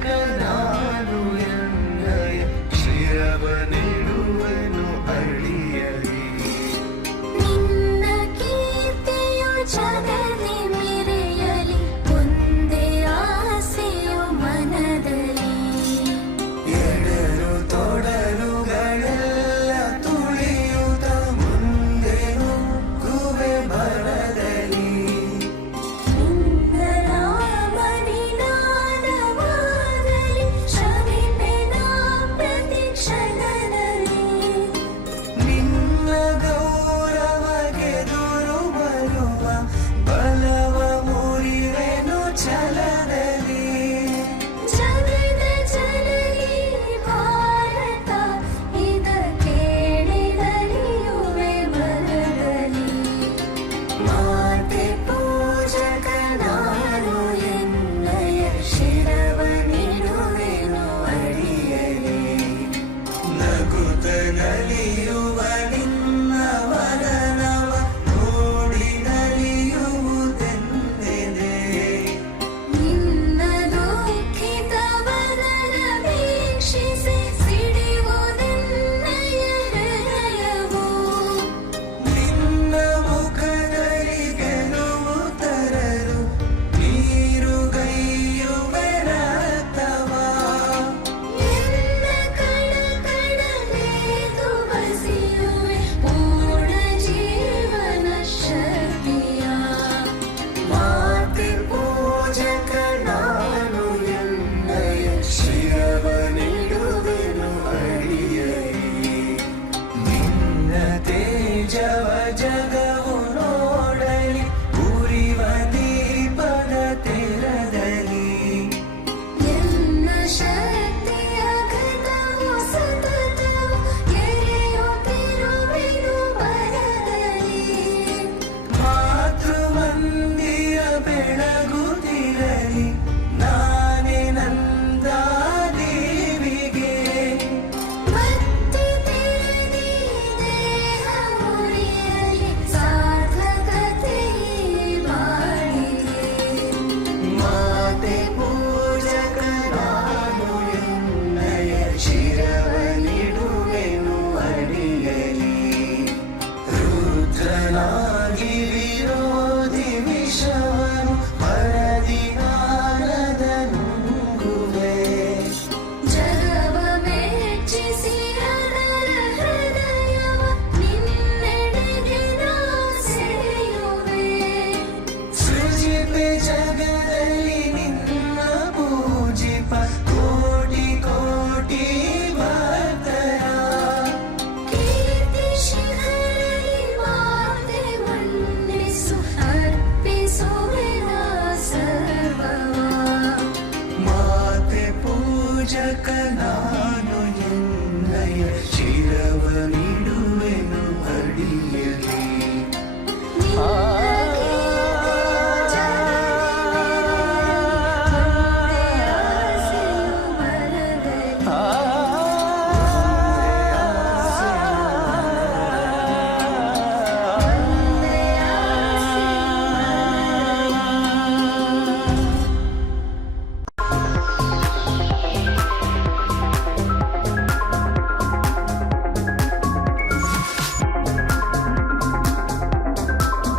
canal.